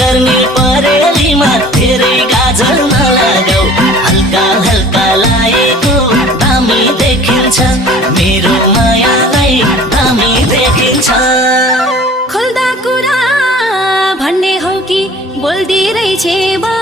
गर्ने परेलीमा धेरै गाजर नलागाऊ हल्का हल्का लाएको दामी देखिन्छ मेरो मायालाई दामी देखिन्छ खोल्दा कुरा भन्ने हो कि बोल्दै रहेछे बा